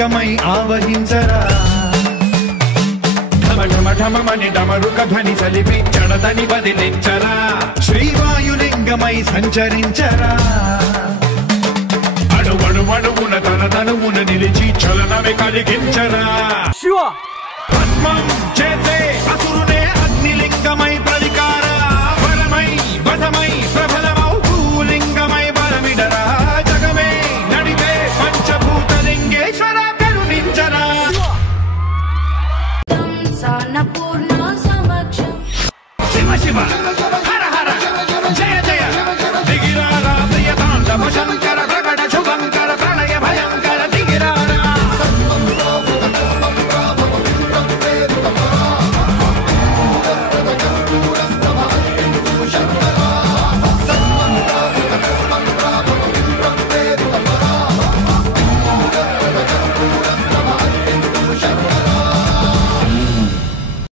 లింగమై ఆవహించరా ఢమఢమని డమరుక ధ్వని సలిపి జడదని వదిలించరా శ్రీవాయులింగమై సంచరించరా అణువణువున తన తనువున నిలిచి చలనమే కలిగించరా శివ భస్మం చేసే అసురునే అగ్నిలింగమై ప్రతికార వరమై వశమై ప్రబలమౌ భూలింగమై బలమిడరా జగమే నడిపే పంచభూతలింగేశ్వర కరుణించరా శివ శివ హర హర జయ జయ దిగిరారా ప్రియతాండవ